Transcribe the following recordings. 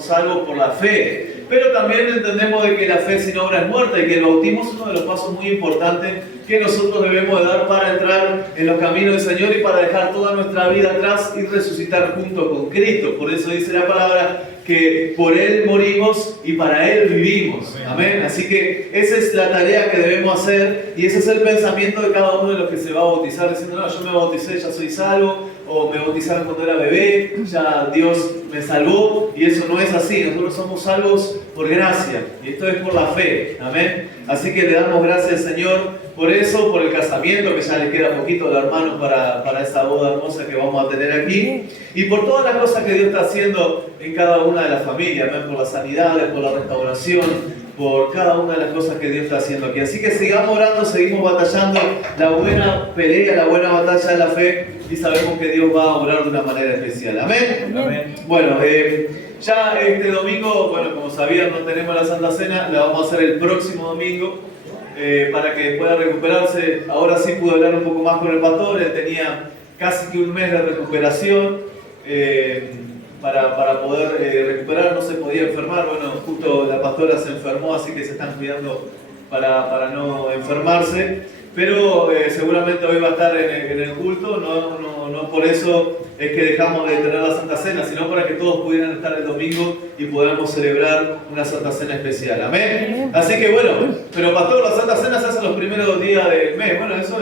somos salvos por la fe. Pero también entendemos de que la fe sin obra es muerta y que el bautismo es uno de los pasos muy importantes que nosotros debemos de dar para entrar en los caminos del Señor y para dejar toda nuestra vida atrás y resucitar junto con Cristo. Por eso dice la palabra que por Él morimos y para Él vivimos. Amén. Así que esa es la tarea que debemos hacer y ese es el pensamiento de cada uno de los que se va a bautizar, diciendo, no, yo me bauticé, ya soy salvo, o me bautizaron cuando era bebé, ya Dios me salvó, y eso no es así. Nosotros somos salvos por gracia y esto es por la fe. Amén. Así que le damos gracias al Señor por eso, por el casamiento, que ya le queda poquito a los hermanos para esta boda hermosa que vamos a tener aquí, y por todas las cosas que Dios está haciendo en cada una de las familias. Amén. Por las sanidades, por la restauración, por cada una de las cosas que Dios está haciendo aquí. Así que sigamos orando, seguimos batallando la buena pelea, la buena batalla de la fe, y sabemos que Dios va a orar de una manera especial. Amén. Amén. Bueno, ya este domingo, bueno, como sabían, no tenemos la Santa Cena, la vamos a hacer el próximo domingo, para que pueda recuperarse. Ahora sí pude hablar un poco más con el pastor, él tenía casi que un mes de recuperación, para poder recuperar, no se podía enfermar. Bueno, justo la pastora se enfermó, así que se están cuidando para no enfermarse, pero seguramente hoy va a estar en el culto. No por eso es que dejamos de tener la Santa Cena, sino para que todos pudieran estar el domingo y podamos celebrar una Santa Cena especial. Amén. Así que bueno, pero pastor, la Santa Cena se hace los primeros días del mes. Bueno, eso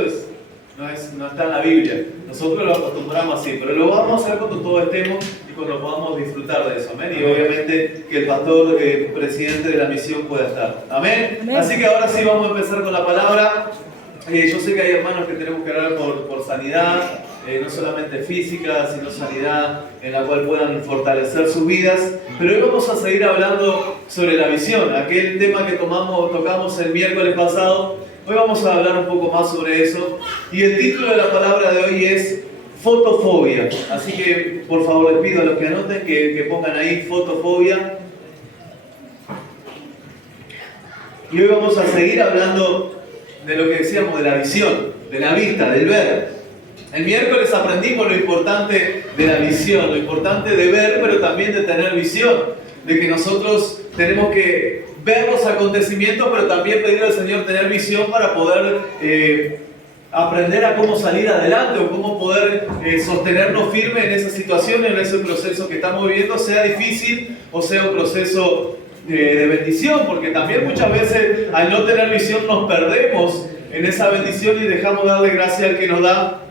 no está en la Biblia. Nosotros lo acostumbramos así, pero lo vamos a hacer cuando todos estemos y cuando podamos disfrutar de eso. Amén. Y obviamente que el pastor, presidente de la misión, pueda estar. Amén. Amén. Así que ahora sí vamos a empezar con la palabra. Yo sé que hay hermanos que tenemos que orar por sanidad, no solamente física, sino sanidad en la cual puedan fortalecer sus vidas. Pero hoy vamos a seguir hablando sobre la visión, aquel tema que tocamos el miércoles pasado. Hoy vamos a hablar un poco más sobre eso. Y el título de la palabra de hoy es fotofobia. Así que por favor les pido a los que anoten que pongan ahí fotofobia. Y hoy vamos a seguir hablando de lo que decíamos, de la visión, de la vista, del ver. El miércoles aprendimos lo importante de la visión, lo importante de ver, pero también de tener visión, de que nosotros tenemos que ver los acontecimientos, pero también pedir al Señor tener visión para poder aprender a cómo salir adelante o cómo poder sostenernos firmes en esa situación, en ese proceso que estamos viviendo, sea difícil o sea un proceso de bendición, porque también muchas veces al no tener visión nos perdemos en esa bendición y dejamos darle gracias al que nos da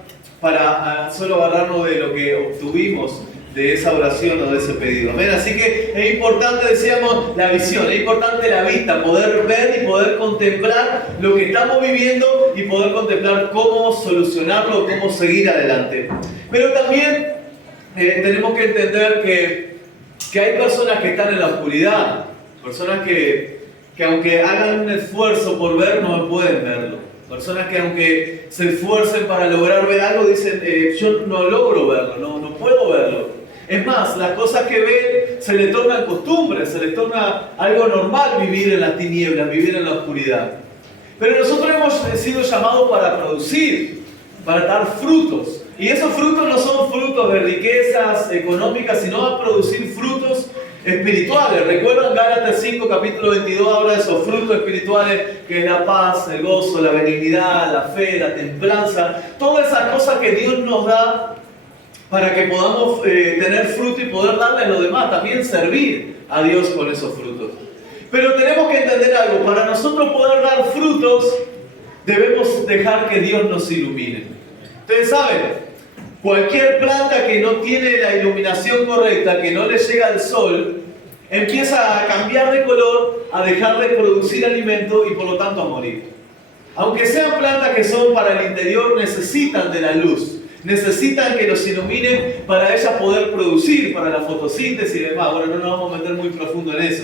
para solo agarrarnos de lo que obtuvimos de esa oración o de ese pedido. ¿Ven? Así que es importante, decíamos, la visión, es importante la vista, poder ver y poder contemplar lo que estamos viviendo y poder contemplar cómo solucionarlo, cómo seguir adelante. Pero también tenemos que entender que hay personas que están en la oscuridad, personas que aunque hagan un esfuerzo por ver, no pueden verlo. Personas que aunque se esfuercen para lograr ver algo, dicen, yo no logro verlo, no puedo verlo. Es más, las cosas que ven se les tornan costumbre, se les torna algo normal vivir en las tinieblas, vivir en la oscuridad. Pero nosotros hemos sido llamados para producir, para dar frutos. Y esos frutos no son frutos de riquezas económicas, sino a producir frutos espirituales. ¿Recuerdan Gálatas 5, capítulo 22? Habla de esos frutos espirituales, que es la paz, el gozo, la benignidad, la fe, la templanza, todas esas cosas que Dios nos da para que podamos tener fruto y poder darle a los demás, también servir a Dios con esos frutos. Pero tenemos que entender algo: para nosotros poder dar frutos debemos dejar que Dios nos ilumine. Ustedes saben, cualquier planta que no tiene la iluminación correcta, que no le llega el sol, empieza a cambiar de color, a dejar de producir alimento y por lo tanto a morir. Aunque sean plantas que son para el interior, necesitan de la luz, necesitan que los iluminen para ellas poder producir, para la fotosíntesis y demás. Bueno, no nos vamos a meter muy profundo en eso.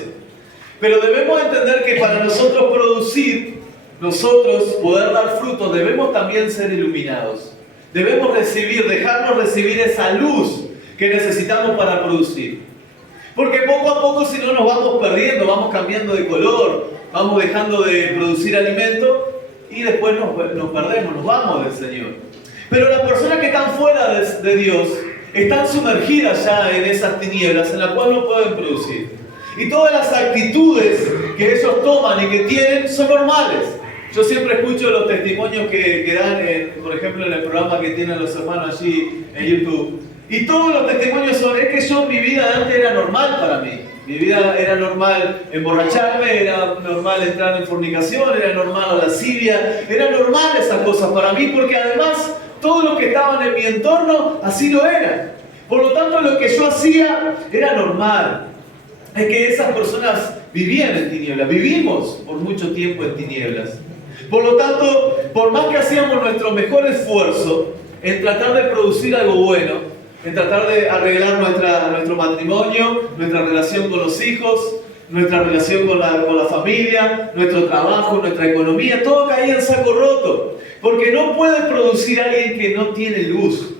Pero debemos entender que para nosotros producir, nosotros poder dar frutos, debemos también ser iluminados. Debemos dejarnos recibir esa luz que necesitamos para producir. Porque poco a poco, si no, nos vamos perdiendo, vamos cambiando de color, vamos dejando de producir alimento y después nos perdemos, nos vamos del Señor. Pero las personas que están fuera de Dios, están sumergidas ya en esas tinieblas en las cuales no pueden producir. Y todas las actitudes que ellos toman y que tienen son normales. Yo siempre escucho los testimonios que dan, por ejemplo, en el programa que tienen los hermanos allí en YouTube. Y todos los testimonios son, es que mi vida de antes era normal para mí. Mi vida era normal emborracharme, era normal entrar en fornicación, era normal la lascivia, era normal esas cosas para mí porque además todo lo que estaba en mi entorno así lo era. Por lo tanto, lo que yo hacía era normal. Es que esas personas vivían en tinieblas, vivimos por mucho tiempo en tinieblas. Por lo tanto, por más que hacíamos nuestro mejor esfuerzo en tratar de producir algo bueno, en tratar de arreglar nuestro matrimonio, nuestra relación con los hijos, nuestra relación con la familia, nuestro trabajo, nuestra economía, todo caía en saco roto. Porque no puede producir alguien que no tiene luz.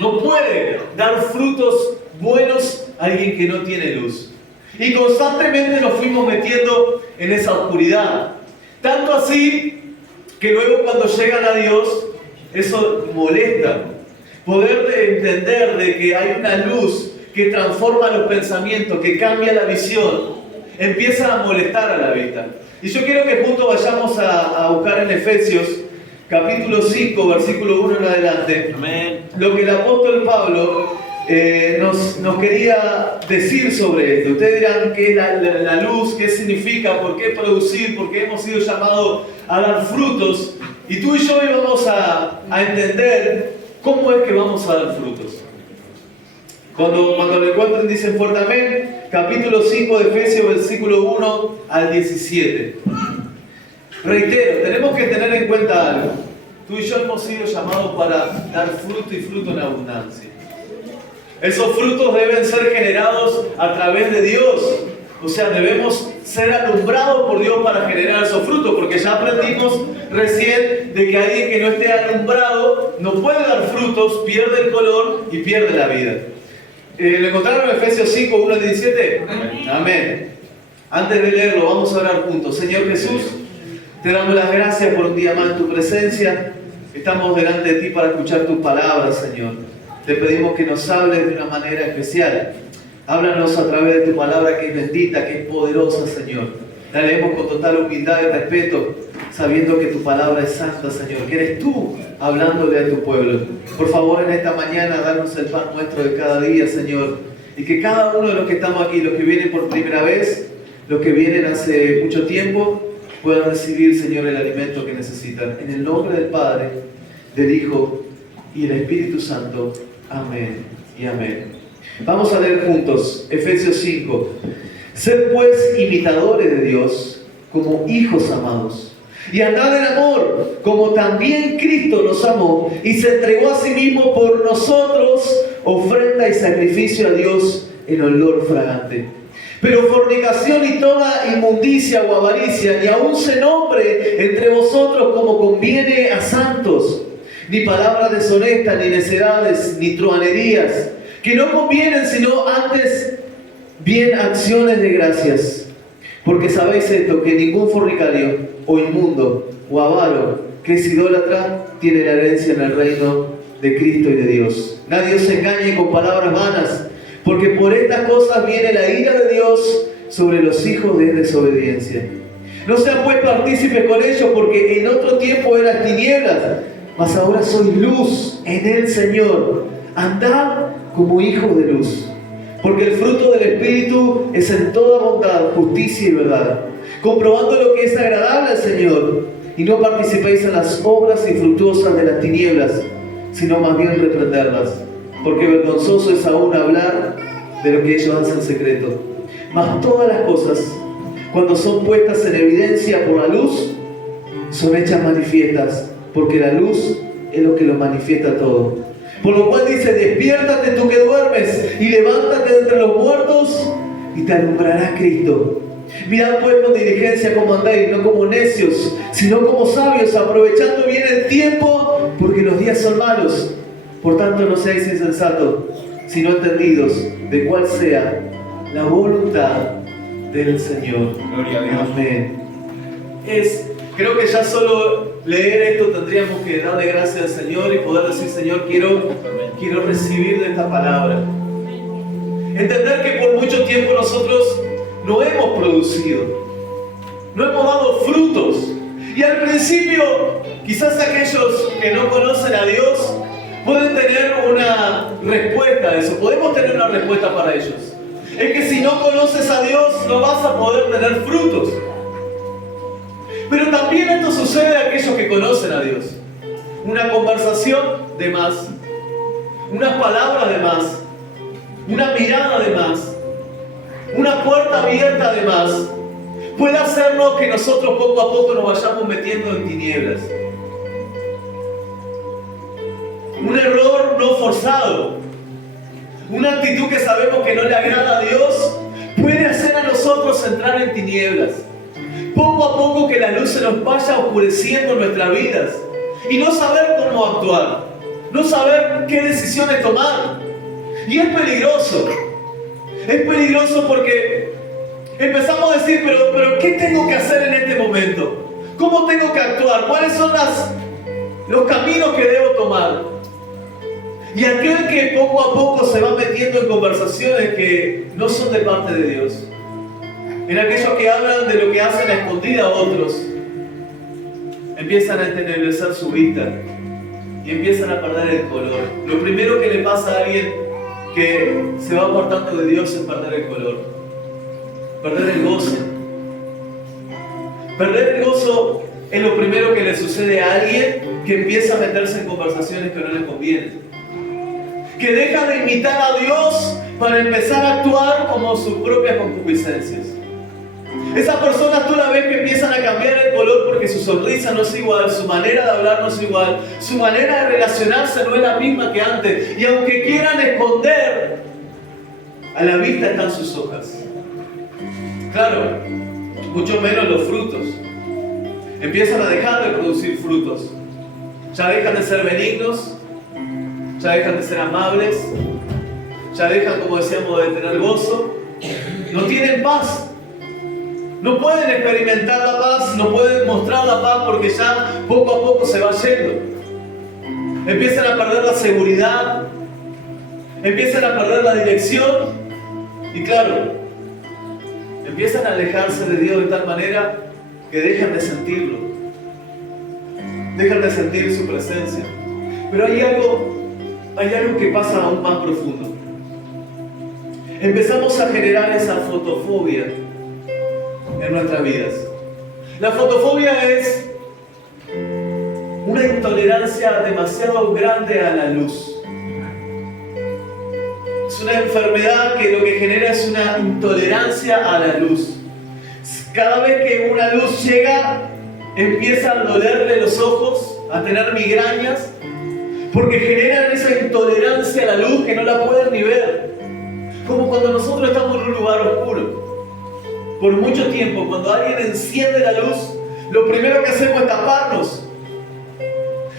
No puede dar frutos buenos a alguien que no tiene luz. Y constantemente nos fuimos metiendo en esa oscuridad. Tanto así que luego cuando llegan a Dios, eso molesta. Poder entender de que hay una luz que transforma los pensamientos, que cambia la visión, empieza a molestar a la vista. Y yo quiero que juntos vayamos a buscar en Efesios, capítulo 5, versículo 1 en adelante, Amén. Lo que el apóstol Pablo nos quería decir sobre esto. Ustedes dirán, ¿qué es la luz? ¿Qué significa? ¿Por qué producir? ¿Por qué hemos sido llamados a dar frutos? Y tú y yo hoy vamos a entender cómo es que vamos a dar frutos. Cuando lo encuentren dicen fuerte amén. Capítulo 5 de Efesios, versículo 1 al 17. Reitero, tenemos que tener en cuenta algo. Tú y yo hemos sido llamados para dar fruto y fruto en abundancia. Esos frutos deben ser generados a través de Dios. O sea, debemos ser alumbrados por Dios para generar esos frutos, porque ya aprendimos recién de que alguien que no esté alumbrado no puede dar frutos, pierde el color y pierde la vida. ¿Lo encontraron en Efesios 5, 1 al 17? Amén. Amén. Antes de leerlo, vamos a orar juntos. Señor Jesús, te damos las gracias por un día más en tu presencia. Estamos delante de ti para escuchar tus palabras, Señor. Te pedimos que nos hables de una manera especial. Háblanos a través de tu palabra que es bendita, que es poderosa, Señor. La leemos con total humildad y respeto, sabiendo que tu palabra es santa, Señor, que eres tú hablándole a tu pueblo. Por favor, en esta mañana, danos el pan nuestro de cada día, Señor. Y que cada uno de los que estamos aquí, los que vienen por primera vez, los que vienen hace mucho tiempo, puedan recibir, Señor, el alimento que necesitan. En el nombre del Padre, del Hijo y del Espíritu Santo. Amén y amén. Vamos a leer juntos Efesios 5. Sed pues imitadores de Dios como hijos amados, y andad en amor, como también Cristo nos amó y se entregó a sí mismo por nosotros, ofrenda y sacrificio a Dios en olor fragante. Pero fornicación y toda inmundicia o avaricia, ni aun se nombre entre vosotros como conviene a santos, ni palabras deshonestas, ni necedades, ni truhanerías, que no convienen, sino antes bien acciones de gracias. Porque sabéis esto, que ningún fornicario, o inmundo, o avaro, que es idólatra, tiene la herencia en el reino de Cristo y de Dios. Nadie os engañe con palabras vanas, porque por estas cosas viene la ira de Dios sobre los hijos de desobediencia. No sean pues partícipes con ellos, porque en otro tiempo eran tinieblas, mas ahora sois luz en el Señor. Andad como hijos de luz. Porque el fruto del Espíritu es en toda bondad, justicia y verdad, comprobando lo que es agradable al Señor, y no participéis en las obras infructuosas de las tinieblas, sino más bien reprenderlas, porque vergonzoso es aún hablar de lo que ellos hacen en secreto. Mas todas las cosas, cuando son puestas en evidencia por la luz, son hechas manifiestas, porque la luz es lo que lo manifiesta todo. Por lo cual dice, despiértate tú que duermes, y levántate de entre los muertos, y te alumbrará Cristo. Mirad pues con diligencia cómo andáis, no como necios, sino como sabios, aprovechando bien el tiempo, porque los días son malos. Por tanto, no seáis insensatos, sino entendidos de cuál sea la voluntad del Señor. Gloria a Dios. Amén. Creo que ya solo leer esto tendríamos que darle gracias al Señor y poder decir, Señor, quiero recibir de esta palabra. Entender que por mucho tiempo nosotros no hemos producido, no hemos dado frutos. Y al principio, quizás aquellos que no conocen a Dios pueden tener una respuesta a eso. Podemos tener una respuesta para ellos. Es que si no conoces a Dios, no vas a poder tener frutos. Pero también esto sucede a aquellos que conocen a Dios. Una conversación de más, unas palabras de más, una mirada de más, una puerta abierta de más, puede hacernos que nosotros poco a poco nos vayamos metiendo en tinieblas. Un error no forzado, una actitud que sabemos que no le agrada a Dios, puede hacer a nosotros entrar en tinieblas. Poco a poco que la luz se nos vaya oscureciendo en nuestras vidas y no saber cómo actuar, no saber qué decisiones tomar. Y es peligroso porque empezamos a decir, pero ¿qué tengo que hacer en este momento? ¿Cómo tengo que actuar? ¿Cuáles son los caminos que debo tomar? Y aquel que poco a poco se va metiendo en conversaciones que no son de parte de Dios, en aquellos que hablan de lo que hacen a escondida a otros, empiezan a entenebrecer su vista y empiezan a perder el color. Lo primero que le pasa a alguien que se va apartando de Dios es perder el color, perder el gozo. Perder el gozo es lo primero que le sucede a alguien que empieza a meterse en conversaciones que no le convienen, que deja de imitar a Dios para empezar a actuar como sus propias concupiscencias. Esas personas tú la ves que empiezan a cambiar el color porque su sonrisa no es igual, su manera de hablar no es igual, su manera de relacionarse no es la misma que antes. Y aunque quieran esconder, a la vista están sus hojas. Claro, mucho menos los frutos. Empiezan a dejar de producir frutos. Ya dejan de ser benignos, ya dejan de ser amables, ya dejan, como decíamos, de tener gozo. No tienen paz. No pueden experimentar la paz, no pueden mostrar la paz porque ya poco a poco se va yendo. Empiezan a perder la seguridad, empiezan a perder la dirección y claro, empiezan a alejarse de Dios de tal manera que dejan de sentirlo, dejan de sentir su presencia. Pero hay algo que pasa aún más profundo. Empezamos a generar esa fotofobia en nuestras vidas. La fotofobia es una intolerancia demasiado grande a la luz. Es una enfermedad que lo que genera es una intolerancia a la luz. Cada vez que una luz llega, empieza a dolerle los ojos, a tener migrañas, porque generan esa intolerancia a la luz que no la pueden ni ver. Como cuando nosotros estamos en un lugar oscuro. Por mucho tiempo, cuando alguien enciende la luz, lo primero que hacemos es taparnos.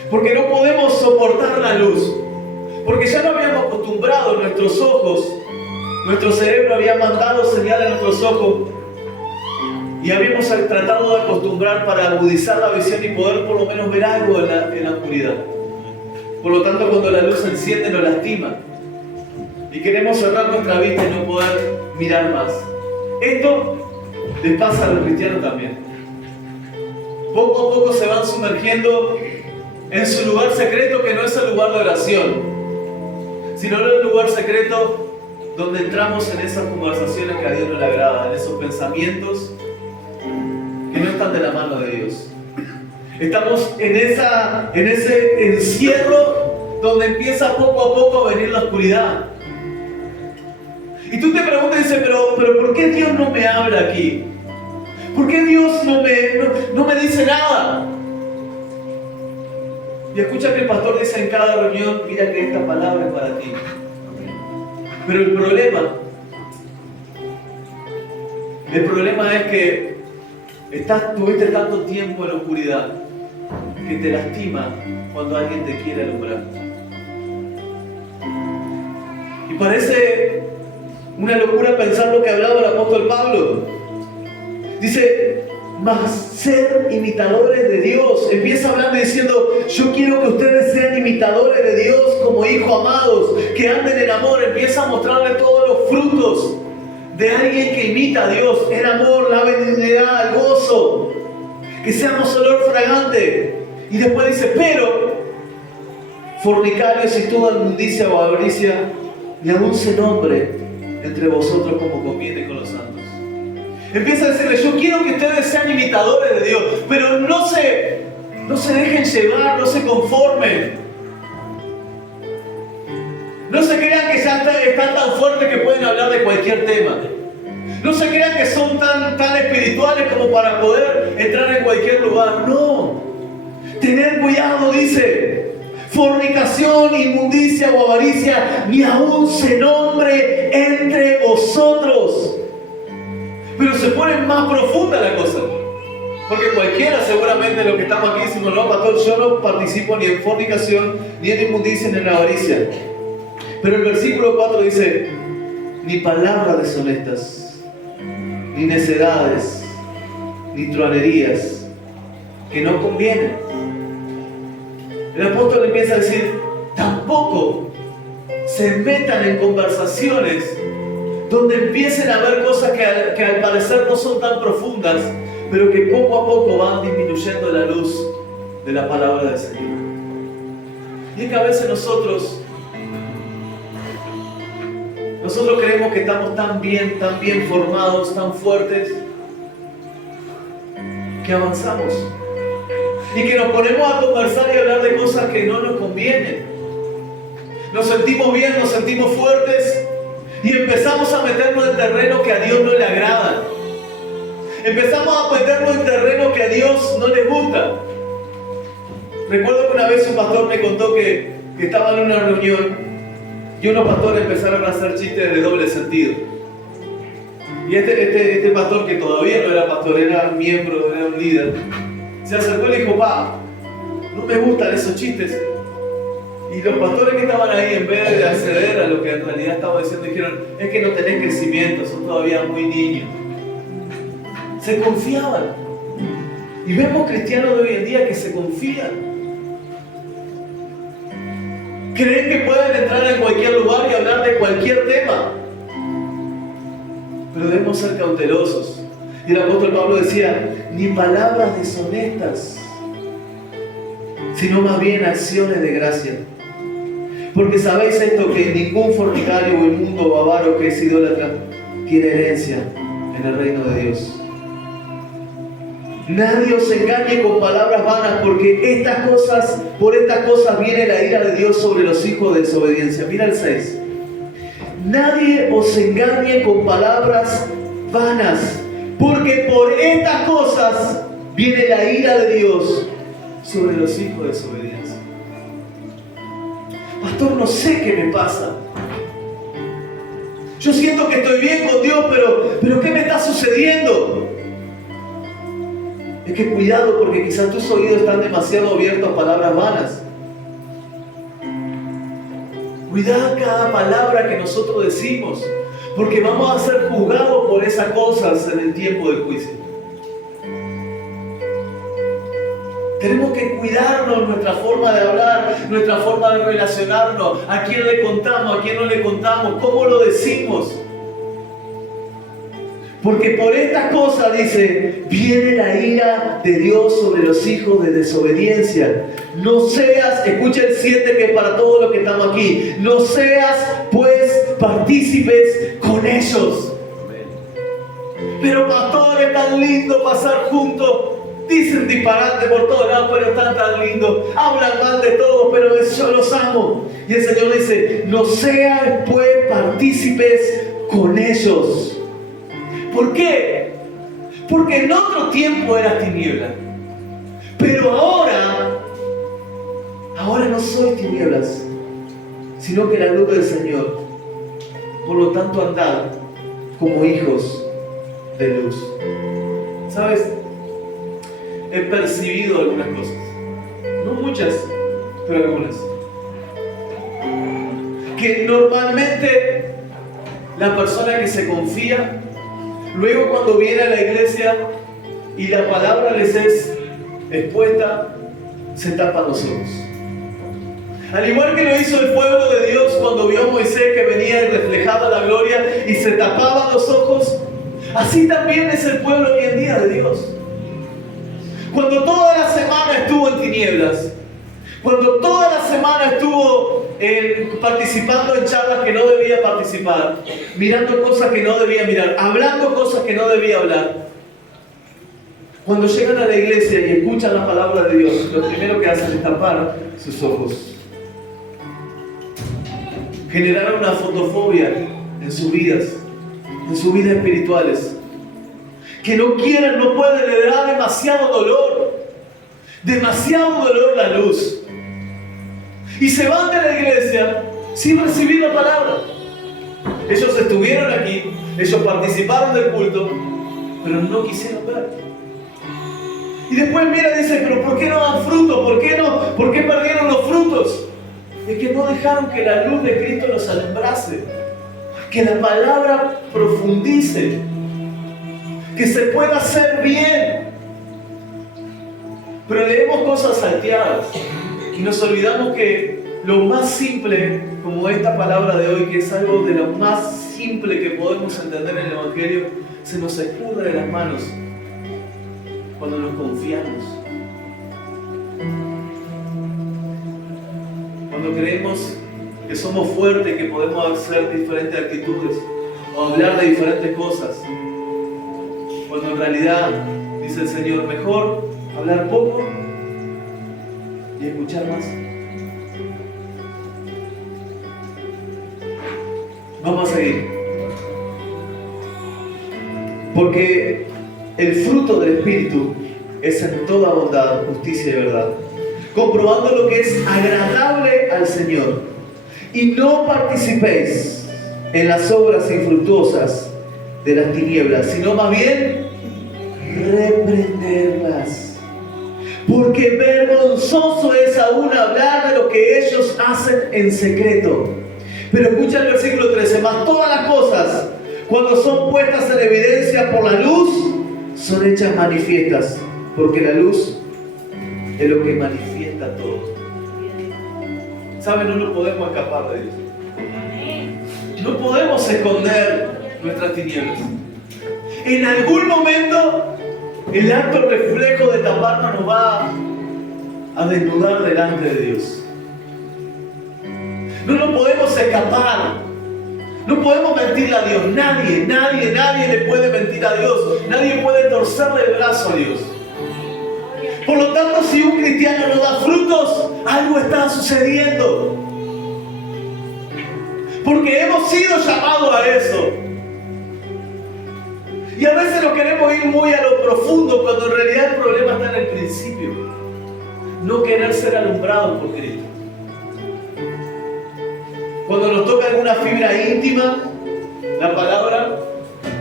Porque no podemos soportar la luz. Porque ya no habíamos acostumbrado nuestros ojos, nuestro cerebro había mandado señal a nuestros ojos y habíamos tratado de acostumbrar para agudizar la visión y poder por lo menos ver algo en la oscuridad. Por lo tanto, cuando la luz se enciende nos lastima y queremos cerrar nuestra vista y no poder mirar más. Esto les pasa a los cristianos también. Poco a poco se van sumergiendo en su lugar secreto, que no es el lugar de oración, sino el lugar secreto donde entramos en esas conversaciones que a Dios no le agradan, en esos pensamientos que no están de la mano de Dios. Estamos en ese encierro donde empieza poco a poco a venir la oscuridad. Y tú te preguntas y dices, pero ¿por qué Dios no me habla aquí? ¿Por qué Dios no me dice nada? Y escucha que el pastor dice en cada reunión, mira que esta palabra es para ti. Pero el problema es que tuviste tanto tiempo en la oscuridad que te lastima cuando alguien te quiere alumbrar. Y parece una locura pensar lo que hablaba el apóstol Pablo. Dice, mas ser imitadores de Dios. Empieza hablando y diciendo, yo quiero que ustedes sean imitadores de Dios como hijos amados, que anden en amor. Empieza a mostrarle todos los frutos de alguien que imita a Dios: el amor, la benignidad, el gozo, que seamos olor fragante. Y después dice, pero fornicarios y toda inmundicia o avaricia, ni aún se nombre entre vosotros como conviene con los santos. Empieza a decirle, yo quiero que ustedes sean imitadores de Dios, pero no se dejen llevar, no se conformen. No se crean que ya están tan fuertes que pueden hablar de cualquier tema. No se crean que son tan espirituales como para poder entrar en cualquier lugar. No. Tener cuidado, dice. Fornicación, inmundicia o avaricia, ni aún se nombre entre vosotros. Pero se pone más profunda la cosa. Porque cualquiera seguramente de los que estamos aquí decimos, no, pastor, yo no participo ni en fornicación, ni en inmundicia, ni en avaricia. Pero el versículo 4 dice, ni palabras deshonestas, ni necedades, ni truanerías, que no convienen. El apóstol empieza a decir, tampoco se metan en conversaciones donde empiecen a ver cosas que al parecer no son tan profundas, pero que poco a poco van disminuyendo la luz de la palabra del Señor. Y es que a veces nosotros creemos que estamos tan bien formados, tan fuertes, que avanzamos. Y que nos ponemos a conversar y a hablar de cosas que no nos convienen. Nos sentimos bien, nos sentimos fuertes y empezamos a meternos en terreno que a Dios no le agrada. Empezamos a meternos en terreno que a Dios no le gusta. Recuerdo que una vez un pastor me contó que estaba en una reunión y unos pastores empezaron a hacer chistes de doble sentido. Y este pastor, que todavía no era pastor, era miembro, era un líder, se acercó y le dijo, no me gustan esos chistes. Y los pastores que estaban ahí, en vez de acceder a lo que en realidad estaba diciendo, dijeron, es que no tenés crecimiento, son todavía muy niños. Se confiaban. Y vemos cristianos de hoy en día que se confían. Creen que pueden entrar en cualquier lugar y hablar de cualquier tema. Pero debemos ser cautelosos. Y el apóstol Pablo decía, ni palabras deshonestas, sino más bien acciones de gracia. Porque sabéis esto, que ningún fornicario o inmundo o avaro que es idólatra tiene herencia en el reino de Dios. Nadie os engañe con palabras vanas, porque por estas cosas viene la ira de Dios sobre los hijos de desobediencia. Mira el 6. Nadie os engañe con palabras vanas, porque por estas cosas viene la ira de Dios sobre los hijos de desobediencia. Pastor, no sé qué me pasa. Yo siento que estoy bien con Dios, pero ¿qué me está sucediendo? Es que cuidado, porque quizás tus oídos están demasiado abiertos a palabras vanas. Cuidado cada palabra que nosotros decimos, porque vamos a ser juzgados por esas cosas en el tiempo del juicio. Tenemos que cuidarnos nuestra forma de hablar, nuestra forma de relacionarnos, a quién le contamos, a quién no le contamos, cómo lo decimos. Porque por estas cosas, dice, viene la ira de Dios sobre los hijos de desobediencia. No seas, escucha el 7 que es para todos los que estamos aquí, no seas pues partícipes con ellos. Pero pastor, es tan lindo pasar juntos. Dicen disparate por todos lados, pero están tan lindos. Hablan mal de todos, pero yo los amo. Y el Señor dice, no sean pues partícipes con ellos. ¿Por qué? Porque en otro tiempo eras tiniebla. Pero ahora no soy tinieblas, sino que la luz del Señor. Por lo tanto, andad como hijos de luz. ¿Sabes? He percibido algunas cosas. No muchas, pero algunas. Que normalmente la persona que se confía, luego cuando viene a la iglesia y la palabra les es expuesta, se tapan los ojos. Al igual que lo hizo el pueblo de Dios cuando vio a Moisés que venía y reflejaba la gloria y se tapaban los ojos, así también es el pueblo hoy en día de Dios. Cuando toda la semana estuvo en tinieblas, cuando toda la semana estuvo participando en charlas que no debía participar, mirando cosas que no debía mirar, hablando cosas que no debía hablar, cuando llegan a la iglesia y escuchan la palabra de Dios, lo primero que hacen es tapar sus ojos. Generaron una fotofobia en sus vidas espirituales. Que no quieren, no pueden, le da demasiado dolor la luz. Y se van de la iglesia sin recibir la palabra. Ellos estuvieron aquí, ellos participaron del culto, pero no quisieron ver. Y después mira y dice, pero ¿por qué no dan fruto? ¿Por qué perdieron los frutos? Es que no dejaron que la luz de Cristo los alumbrase, que la palabra profundice, que se pueda hacer bien. Pero leemos cosas salteadas y nos olvidamos que lo más simple, como esta palabra de hoy, que es algo de lo más simple que podemos entender en el Evangelio, se nos escurre de las manos cuando nos confiamos. Cuando creemos que somos fuertes, que podemos hacer diferentes actitudes o hablar de diferentes cosas, cuando en realidad, dice el Señor, mejor hablar poco y escuchar más. Vamos a seguir. Porque el fruto del Espíritu es en toda bondad, justicia y verdad, comprobando lo que es agradable al Señor. Y no participéis en las obras infructuosas de las tinieblas, sino más bien reprenderlas. Porque vergonzoso es aún hablar de lo que ellos hacen en secreto. Pero escucha el versículo 13, mas todas las cosas, cuando son puestas en evidencia por la luz, son hechas manifiestas, porque la luz es lo que manifiesta todo. ¿Saben? No nos podemos escapar de Dios. No podemos esconder nuestras tinieblas. En algún momento, el acto reflejo de taparnos nos va a desnudar delante de Dios. No nos podemos escapar. No podemos mentirle a Dios. Nadie le puede mentir a Dios. Nadie puede torcerle el brazo a Dios. Por lo tanto, si un cristiano no da frutos, algo está sucediendo. Porque hemos sido llamados a eso. Y a veces nos queremos ir muy a lo profundo, cuando en realidad el problema está en el principio. No querer ser alumbrados por Cristo. Cuando nos toca alguna fibra íntima, la palabra,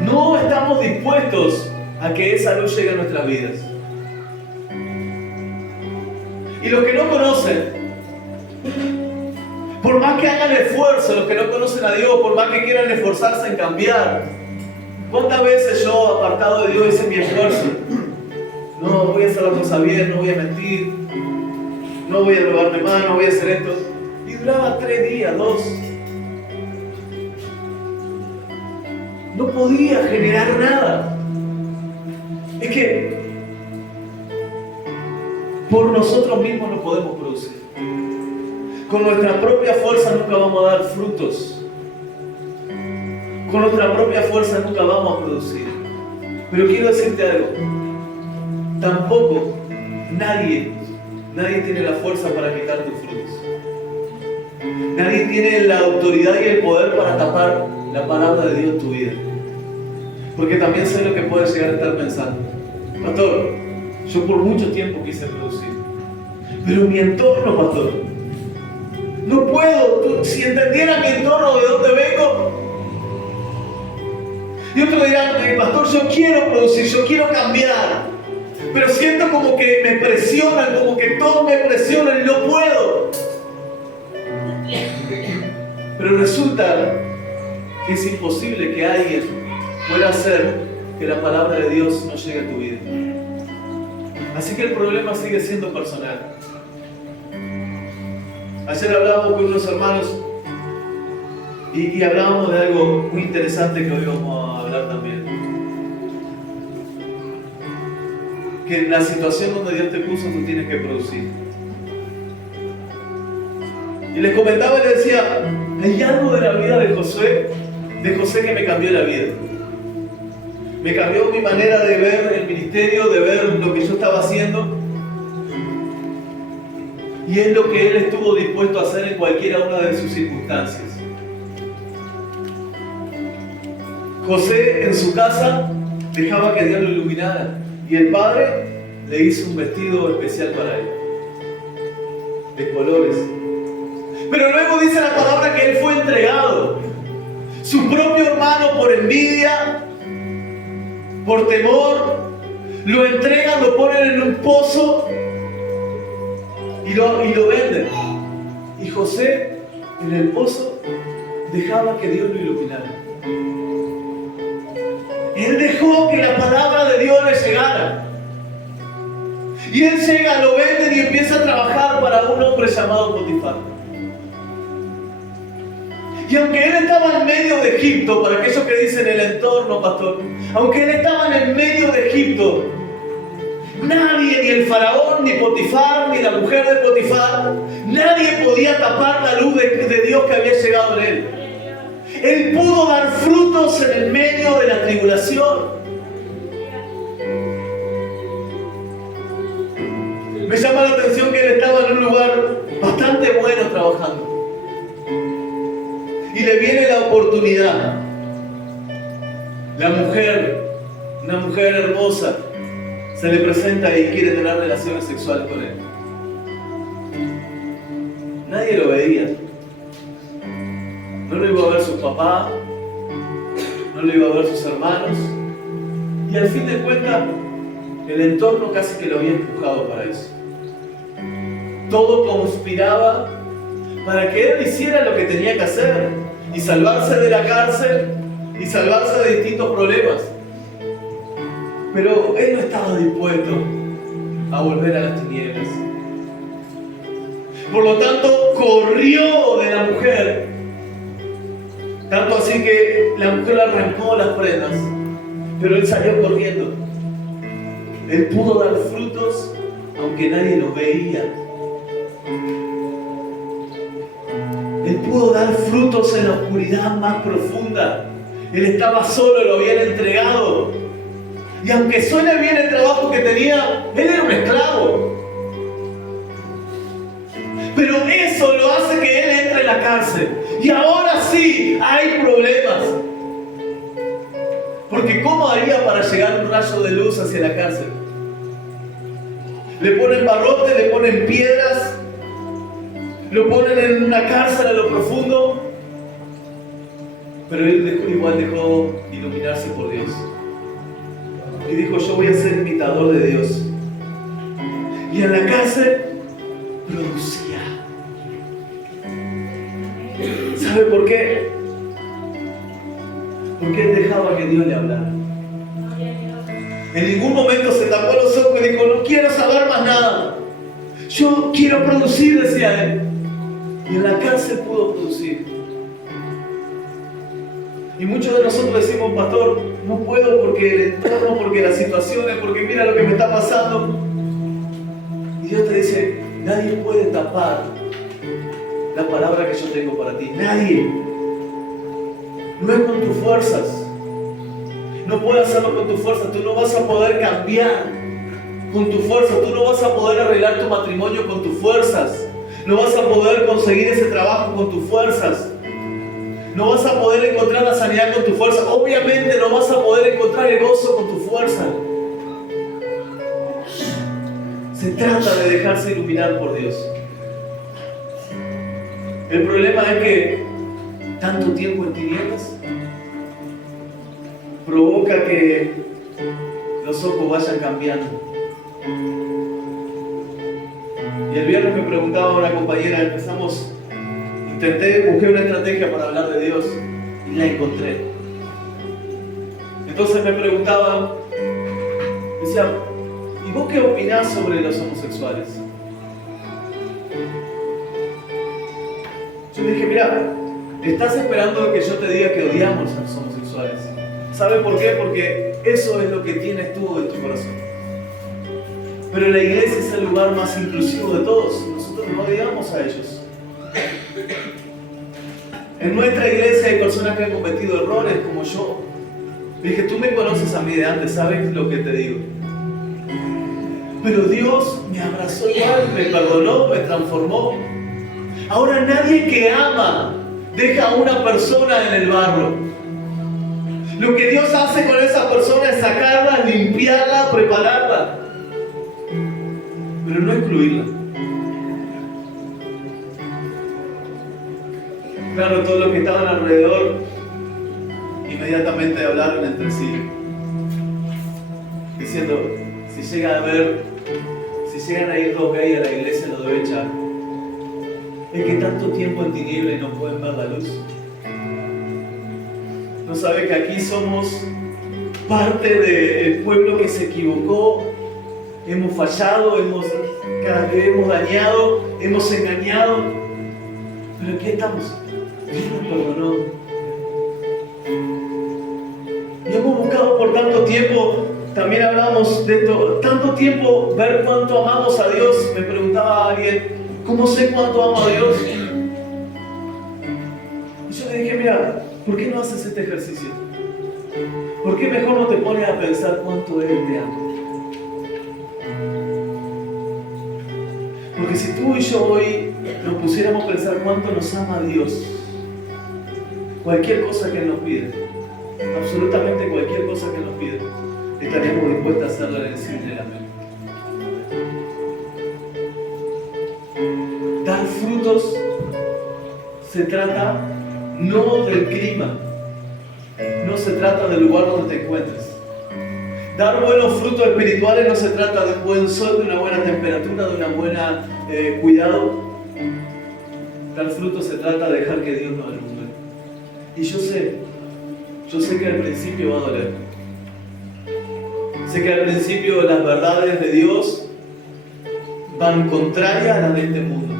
no estamos dispuestos a que esa luz llegue a nuestras vidas. Y los que no conocen, por más que hagan esfuerzo, los que no conocen a Dios, por más que quieran esforzarse en cambiar, ¿cuántas veces yo, apartado de Dios, hice mi esfuerzo? No, voy a hacer la cosa bien, no voy a mentir, no voy a robarme más, no voy a hacer esto. Y duraba 3 días, 2. No podía generar nada. Es que por nosotros mismos no podemos producir. Con nuestra propia fuerza nunca vamos a dar frutos. Con nuestra propia fuerza nunca vamos a producir. Pero quiero decirte algo. Tampoco nadie tiene la fuerza para quitar tus frutos. Nadie tiene la autoridad y el poder para tapar la palabra de Dios en tu vida. Porque también sé lo que puedes llegar a estar pensando. Pastor, yo por mucho tiempo quise producir. Pero mi entorno, pastor, no puedo. Si entendiera mi entorno, de dónde vengo. Y otros dirán, pastor, yo quiero producir, yo quiero cambiar. Pero siento como que me presionan, como que todos me presionan y no puedo. Pero resulta que es imposible que alguien pueda hacer que la palabra de Dios no llegue a tu vida. Así que el problema sigue siendo personal. Ayer hablábamos con unos hermanos y hablábamos de algo muy interesante que hoy vamos a hablar también. Que en la situación donde Dios te puso tú tienes que producir. Y les comentaba y les decía, hay algo de la vida de José que me cambió la vida. Me cambió mi manera de ver el ministerio, de ver lo que yo estaba haciendo. Y es lo que él estuvo dispuesto a hacer en cualquiera una de sus circunstancias. José en su casa dejaba que Dios lo iluminara. Y el padre le hizo un vestido especial para él. De colores. Pero luego dice la palabra que él fue entregado. Su propio hermano por envidia, por temor, lo entregan, lo ponen en un pozo y lo venden. Y José en el pozo dejaba que Dios lo iluminara. Él dejó que la palabra de Dios le llegara. Y él llega, lo venden y empieza a trabajar para un hombre llamado Potifar. Y aunque él estaba en medio de Egipto, para aquellos que dicen el entorno, pastor, aunque él estaba en el medio de Egipto, nadie, ni el faraón, ni Potifar, ni la mujer de Potifar, nadie podía tapar la luz de Dios que había llegado en él. Él pudo dar frutos en el medio de la tribulación. Me llama la atención que él estaba en un lugar bastante bueno trabajando. Y le viene la oportunidad. La mujer, una mujer hermosa, se le presenta y quiere tener relaciones sexuales con él. Nadie lo veía. No lo iba a ver su papá, no lo iba a ver sus hermanos. Y al fin de cuentas, el entorno casi que lo había empujado para eso. Todo conspiraba para que él hiciera lo que tenía que hacer y salvarse de la cárcel y salvarse de distintos problemas. Pero él no estaba dispuesto a volver a las tinieblas. Por lo tanto, corrió de la mujer. Tanto así que la mujer le arrancó las prendas, pero él salió corriendo. Él pudo dar frutos aunque nadie lo veía. Él pudo dar frutos en la oscuridad más profunda. Él estaba solo, lo habían entregado. Y aunque suene bien el trabajo que tenía, él era un esclavo. Pero eso lo hace que él entre en la cárcel. Y ahora sí hay problemas. Porque ¿cómo haría para llegar un rayo de luz hacia la cárcel? Le ponen barrotes, le ponen piedras, lo ponen en una cárcel a lo profundo. Pero él igual dejó iluminarse por Dios. Y dijo, yo voy a ser imitador de Dios. Y en la cárcel producía. ¿Sabe por qué? Porque él dejaba que Dios le hablara. En ningún momento se tapó los ojos y dijo, no quiero saber más nada. Yo quiero producir, decía él. Y en la cárcel pudo producir. Y muchos de nosotros decimos, pastor, no puedo porque el entorno, porque las situaciones, porque mira lo que me está pasando. Y Dios te dice, nadie puede tapar la palabra que yo tengo para ti. Nadie. No es con tus fuerzas. No puedes hacerlo con tus fuerzas. Tú no vas a poder cambiar con tus fuerzas. Tú no vas a poder arreglar tu matrimonio con tus fuerzas. No vas a poder conseguir ese trabajo con tus fuerzas. No vas a poder encontrar la sanidad con tu fuerza. Obviamente no vas a poder encontrar el gozo con tu fuerza. Se trata de dejarse iluminar por Dios. El problema es que tanto tiempo en tinieblas provoca que los ojos vayan cambiando. Y el viernes me preguntaba una compañera, busqué una estrategia para hablar de Dios y la encontré. Entonces me preguntaba, decía, ¿y vos qué opinás sobre los homosexuales? Yo le dije, mira, estás esperando que yo te diga que odiamos a los homosexuales. ¿Sabe por qué? Porque eso es lo que tienes tú en tu corazón. Pero la iglesia es el lugar más inclusivo de todos. Nosotros no odiamos a ellos. En nuestra iglesia hay personas que han cometido errores como yo. Le dije, tú me conoces a mí de antes, sabes lo que te digo. Pero Dios me abrazó igual, me perdonó, me transformó. Ahora nadie que ama deja a una persona en el barro. Lo que Dios hace con esa persona es sacarla, limpiarla, prepararla. Pero no excluirla. Claro, todos los que estaban alrededor inmediatamente hablaron entre sí, diciendo, si llegan a ir dos gays a la iglesia, lo debe echar. Es que tanto tiempo en tinieblas y no pueden ver la luz. ¿No sabe que aquí somos parte del pueblo que se equivocó? Hemos fallado, hemos dañado, hemos engañado. Pero aquí estamos. Dios nos perdonó. Y hemos buscado por tanto tiempo, también hablamos de esto, tanto tiempo ver cuánto amamos a Dios. Me preguntaba alguien, ¿cómo sé cuánto amo a Dios? Y yo le dije, mira, ¿por qué no haces este ejercicio? ¿Por qué mejor no te pones a pensar cuánto Él te ama? Porque si tú y yo hoy nos pusiéramos a pensar cuánto nos ama Dios, cualquier cosa que Él nos pide, absolutamente cualquier cosa que nos pide, estaríamos dispuestos a hacerla en el sí y el amén. Dar frutos se trata no del clima, no se trata del lugar donde te encuentres. Dar buenos frutos espirituales no se trata de un buen sol, de una buena temperatura, de una buena cuidado. Dar frutos se trata de dejar que Dios nos alumbre. Y yo sé que al principio va a doler. Sé que al principio las verdades de Dios van contrarias a las de este mundo.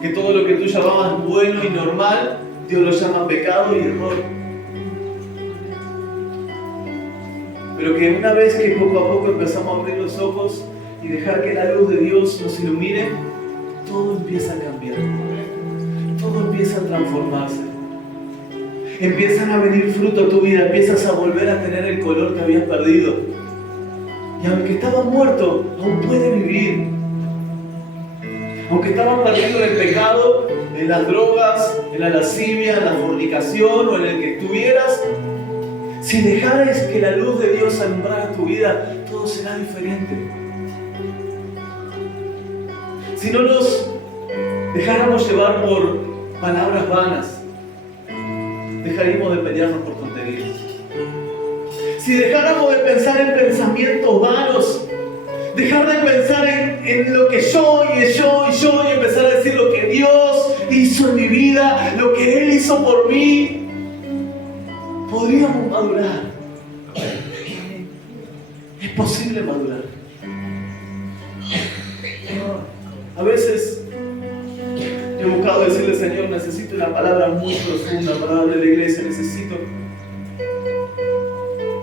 Que todo lo que tú llamabas bueno y normal, Dios lo llama pecado y error. Pero que una vez que poco a poco empezamos a abrir los ojos y dejar que la luz de Dios nos ilumine, todo empieza a cambiar. Todo empieza a transformarse. Empiezan a venir fruto a tu vida, empiezas a volver a tener el color que habías perdido. Y aunque estabas muerto, aún puedes vivir. Aunque estabas perdido en el pecado, en las drogas, en la lascivia, en la fornicación o en el que estuvieras, si dejaras que la luz de Dios alumbrara tu vida, todo será diferente. Si no nos dejáramos llevar por palabras vanas, dejaríamos de pelearnos por tonterías. Si dejáramos de pensar en pensamientos vanos, dejar de pensar en lo que yo y empezar a decir lo que Dios hizo en mi vida, lo que Él hizo por mí, podríamos madurar. Es posible madurar. A veces he buscado decirle, Señor, necesito una palabra muy profunda, palabra de la iglesia, necesito.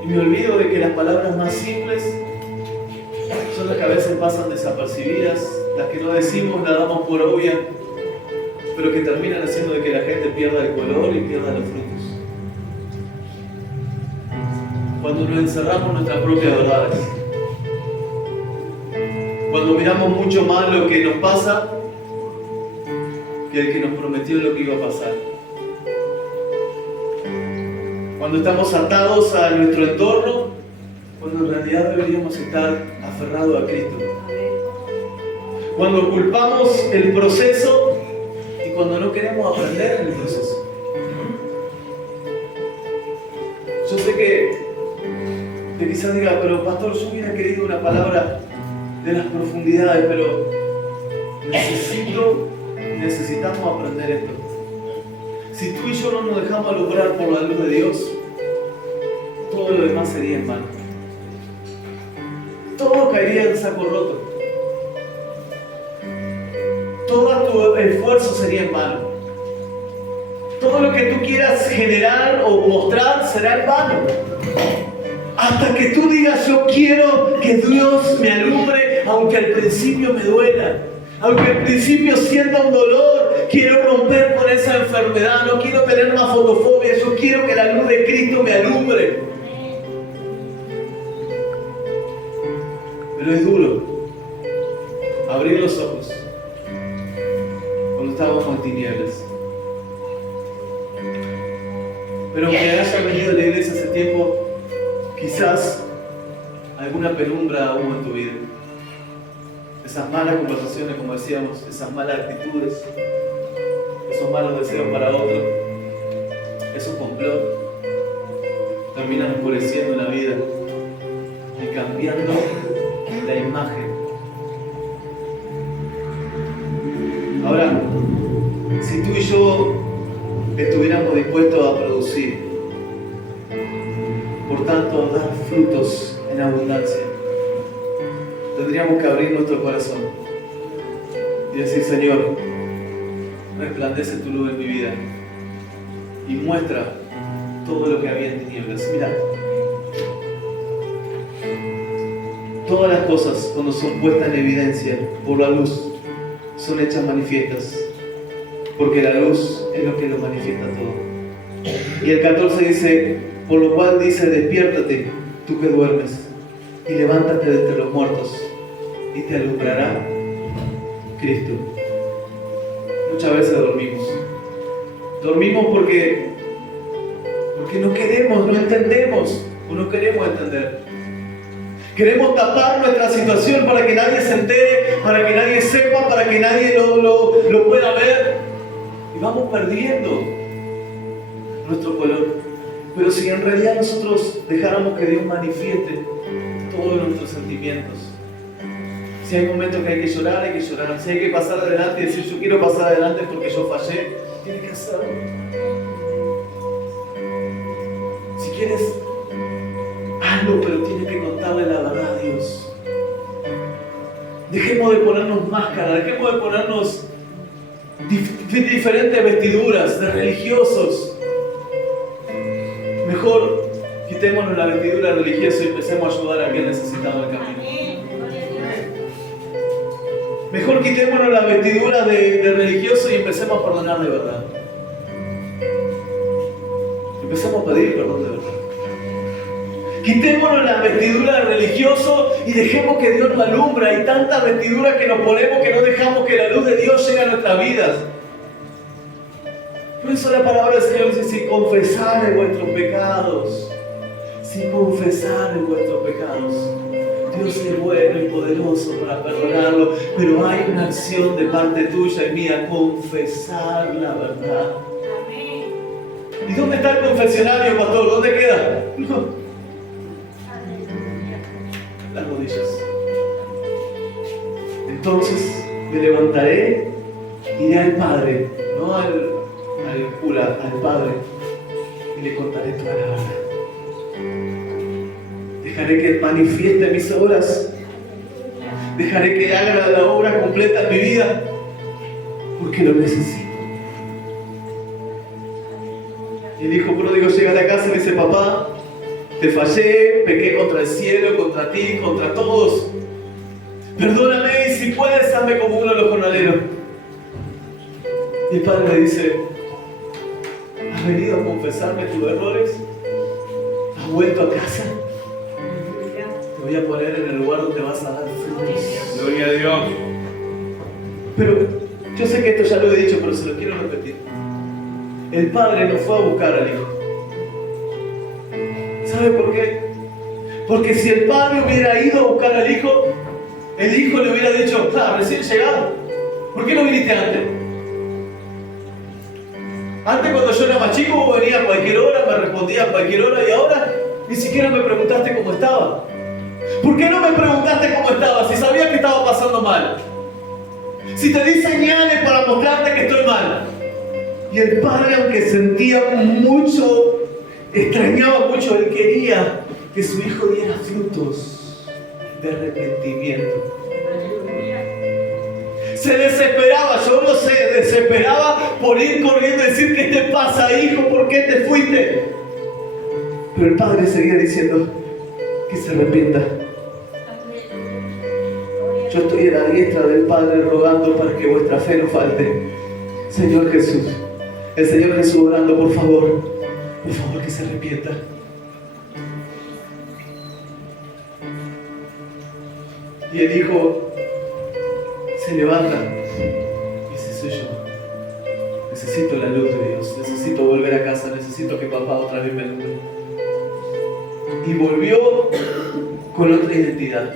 Y me olvido de que las palabras más simples son las que a veces pasan desapercibidas, las que no decimos, las damos por obvia, pero que terminan haciendo de que la gente pierda el color y pierda los frutos. Cuando nos encerramos en nuestras propias verdades, cuando miramos mucho más lo que nos pasa que el que nos prometió lo que iba a pasar. Cuando estamos atados a nuestro entorno, cuando en realidad deberíamos estar aferrados a Cristo. Cuando culpamos el proceso y cuando no queremos aprender en el proceso. Yo sé que quizás diga, pero pastor, yo hubiera querido una palabra de las profundidades, pero necesitamos aprender esto. Si tú y yo no nos dejamos alumbrar por la luz de Dios, todo lo demás sería en vano. Todo caería en saco roto. Todo tu esfuerzo sería en vano. Todo lo que tú quieras generar o mostrar será en vano. Hasta que tú digas, yo quiero que Dios me alumbre, aunque al principio me duela. Aunque al principio sienta un dolor, quiero romper con esa enfermedad, no quiero tener más fotofobia, yo quiero que la luz de Cristo me alumbre. Pero es duro abrir los ojos cuando estábamos en tinieblas. Pero aunque hayas venido a la iglesia hace tiempo, quizás alguna penumbra hubo en tu vida. Esas malas conversaciones, como decíamos, esas malas actitudes, esos malos deseos para otros, esos complots, terminan oscureciendo la vida y cambiando la imagen. Ahora, si tú y yo estuviéramos dispuestos a producir, por tanto, a dar frutos en abundancia, tendríamos que abrir nuestro corazón y decir, Señor, resplandece tu luz en mi vida y muestra todo lo que había en tinieblas. Mira, todas las cosas cuando son puestas en evidencia por la luz son hechas manifiestas, porque la luz es lo que lo manifiesta todo. Y el 14 dice, por lo cual dice, despiértate, tú que duermes, y levántate de entre los muertos, y te alumbrará Cristo. Muchas veces dormimos. Dormimos porque no queremos, no entendemos, o no queremos entender. Queremos tapar nuestra situación para que nadie se entere, para que nadie sepa, para que nadie lo pueda ver. Y vamos perdiendo nuestro color. Pero si en realidad nosotros dejáramos que Dios manifieste todos nuestros sentimientos. Si hay momentos que hay que llorar, hay que llorar. Si hay que pasar adelante y decir, yo quiero pasar adelante porque yo fallé, tienes que hacerlo. Si quieres, hazlo, pero tienes que contarle la verdad a Dios. Dejemos de ponernos máscaras, dejemos de ponernos diferentes vestiduras de religiosos. Mejor quitémonos la vestidura religiosa y empecemos a ayudar a quien necesitamos el camino. Mejor quitémonos la vestidura de religioso y empecemos a perdonar de verdad. Empecemos a pedir perdón de verdad. Quitémonos la vestidura de religioso y dejemos que Dios nos alumbre. Hay tantas vestiduras que nos ponemos que no dejamos que la luz de Dios llegue a nuestras vidas. Por eso la palabra del Señor dice, si confesares vuestros pecados, si confesares vuestros pecados, Dios es bueno y poderoso para perdonarlo, pero hay una acción de parte tuya y mía, confesar la verdad. ¿Y dónde está el confesionario, pastor? ¿Dónde queda? No. Las rodillas. Entonces me levantaré, iré al Padre, no al cura, al Padre, y le contaré toda la verdad. Dejaré que manifieste mis obras. Dejaré que haga la obra completa en mi vida, porque lo necesito. Y el hijo pródigo llega a la casa y le dice, papá, te fallé, pequé contra el cielo, contra ti, contra todos. Perdóname y si puedes, hazme como uno de los jornaleros. Y el padre le dice, ¿has venido a confesarme tus errores? ¿Has vuelto a casa? Te voy a poner en el lugar donde vas a dar frutos. Gloria a Dios. Pero yo sé que esto ya lo he dicho, pero se lo quiero repetir. El padre no fue a buscar al hijo. ¿Sabe por qué? Porque si el padre hubiera ido a buscar al hijo, el hijo le hubiera dicho, recién llegado, ¿por qué no viniste antes? Antes, cuando yo era más chico, vos venías a cualquier hora, me respondías a cualquier hora, y ahora ni siquiera me preguntaste cómo estaba. ¿Por qué no me preguntaste cómo estaba si sabías que estaba pasando mal? Si te di señales para mostrarte que estoy mal. Y el padre, aunque sentía mucho, extrañaba mucho, él quería que su hijo diera frutos. de arrepentimiento. Se desesperaba, yo no sé, desesperaba por ir corriendo y decir: ¿qué te pasa, hijo? ¿Por qué te fuiste? Pero el padre seguía diciendo que se arrepienta. Yo estoy a la diestra del Padre rogando para que vuestra fe no falte. Señor Jesús, el Señor Jesús orando, por favor que se arrepienta. Y el hijo se levanta y dice: soy yo. Necesito la luz de Dios, necesito volver a casa, necesito que papá otra vez me alumbre. Y volvió con otra identidad.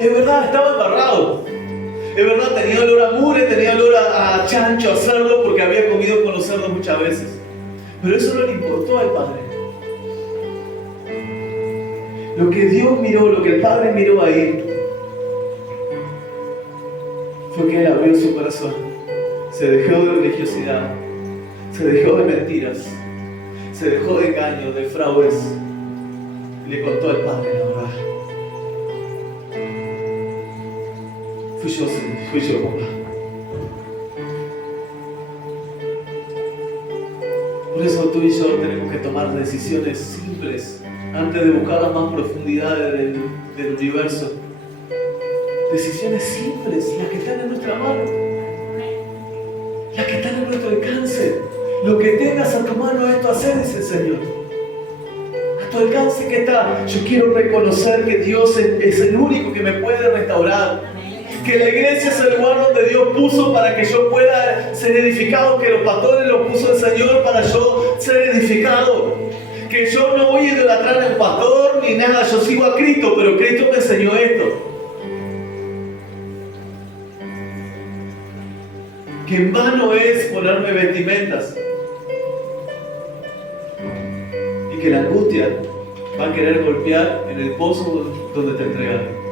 Es verdad, estaba embarrado. Es verdad, tenía olor a mugre, tenía olor a chancho, a cerdo, porque había comido con los cerdos muchas veces. Pero eso no le importó al padre. Lo que Dios miró, lo que el padre miró ahí, fue que él abrió su corazón. Se dejó de religiosidad, se dejó de mentiras, se dejó de engaños, de fraudes, y le contó al padre la verdad. Fui yo, papá. Por eso tú y yo tenemos que tomar decisiones simples antes de buscar las más profundidades del universo. Decisiones simples, las que están en nuestra mano, las que están en nuestro alcance. Lo que tengas a tu mano, esto hacer, dice el Señor. A tu alcance que está. Yo quiero reconocer que Dios es el único que me puede restaurar. Que la iglesia es el lugar donde Dios puso para que yo pueda ser edificado, que los pastores los puso el Señor para yo ser edificado. Que yo no voy a idolatrar al pastor ni nada, yo sigo a Cristo, pero Cristo me enseñó esto. Que en vano es ponerme vestimentas. Y que la angustia va a querer golpear en el pozo donde te entregaron.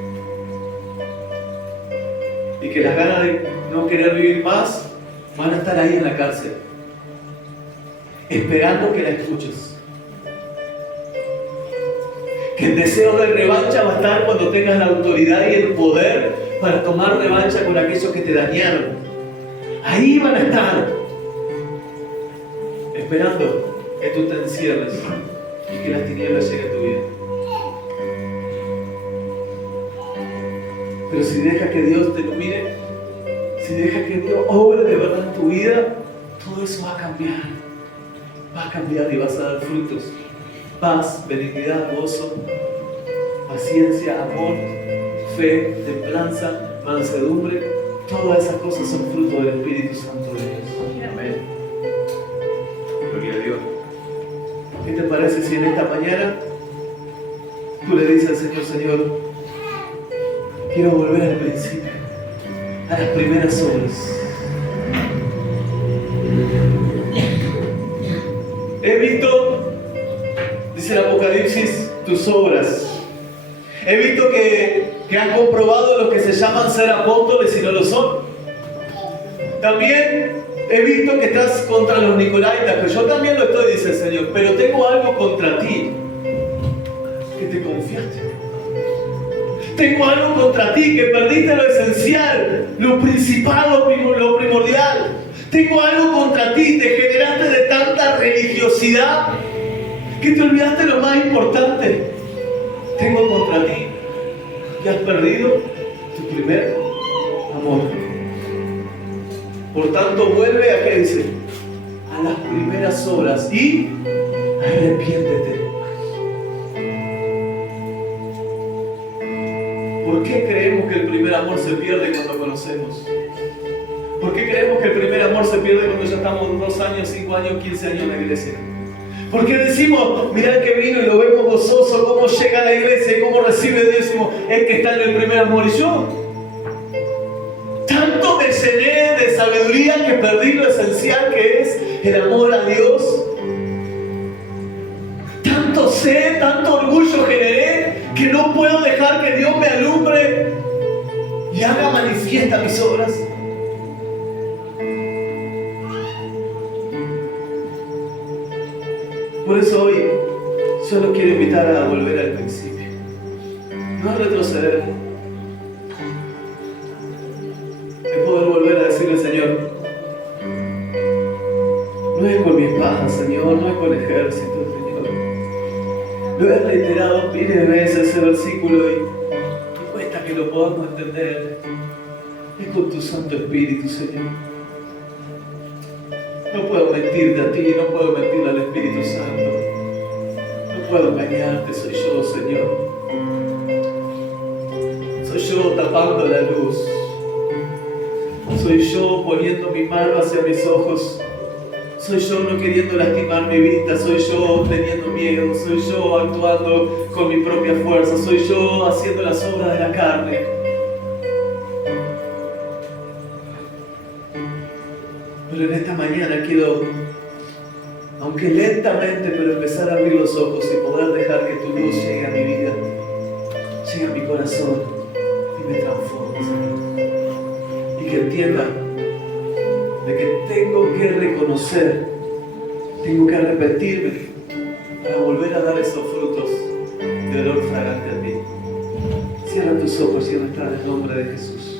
Y que las ganas de no querer vivir más van a estar ahí en la cárcel, esperando que la escuches. Que el deseo de revancha va a estar cuando tengas la autoridad y el poder para tomar revancha con aquellos que te dañaron. Ahí van a estar, esperando que tú te encierres y que las tinieblas lleguen a tu vida. Pero si dejas que Dios te ilumine, si dejas que Dios obre de verdad en tu vida, todo eso va a cambiar. Va a cambiar y vas a dar frutos. Paz, benignidad, gozo, paciencia, amor, fe, templanza, mansedumbre. Todas esas cosas son fruto del Espíritu Santo de Dios. Amén. Gloria a Dios. ¿Qué te parece si en esta mañana tú le dices al Señor: Señor, quiero volver al principio, a las primeras obras? He visto, dice el Apocalipsis, tus obras. He visto que han comprobado lo que se llaman ser apóstoles y no lo son. También he visto que estás contra los nicolaitas, pero yo también lo estoy, dice el Señor. Pero tengo algo contra ti, que te confiaste. Tengo algo contra ti, que perdiste lo esencial, lo principal, lo primordial. Tengo algo contra ti, te generaste de tanta religiosidad que te olvidaste lo más importante. Tengo contra ti que has perdido tu primer amor. Por tanto, vuelve a, ¿qué dice? A las primeras obras y arrepiéntete. ¿Por qué creemos que el primer amor se pierde cuando conocemos? ¿Por qué creemos que el primer amor se pierde cuando ya estamos 2 años, 5 años, 15 años en la iglesia? ¿Por qué decimos, mirá que vino y lo vemos gozoso, cómo llega a la iglesia y cómo recibe a Dios? Decimos, es que está en el primer amor. Y yo, tanto me llené de sabiduría que perdí lo esencial que es el amor a Dios. Tanto sé, tanto orgullo generé que no puedo dejar que Dios me alumbre y haga manifiesta mis obras. Por eso hoy yo los quiero invitar a volver al principio. no retroceder. Es poder volver a decirle, Señor, no es con mi espada, Señor, no es con el ejército, Señor. Lo he reiterado miles de veces ese versículo y cuesta que lo podamos entender. Es con tu Santo Espíritu, Señor. No puedo mentirte a ti, no puedo mentirle al Espíritu Santo. No puedo engañarte, soy yo, Señor. Soy yo tapando la luz. Soy yo poniendo mi mano hacia mis ojos. Soy yo no queriendo lastimar mi vista. Soy yo teniendo miedo. Soy yo actuando con mi propia fuerza. Soy yo haciendo las obras de la carne. Pero en esta mañana quiero, aunque lentamente, pero empezar a abrir los ojos y poder dejar que tu luz llegue a mi vida, llegue a mi corazón y me transforme, Señor. Y que entienda de que tengo que reconocer, tengo que arrepentirme para volver a dar esos frutos de olor fragante a ti. Cierra tus ojos y en el nombre de Jesús.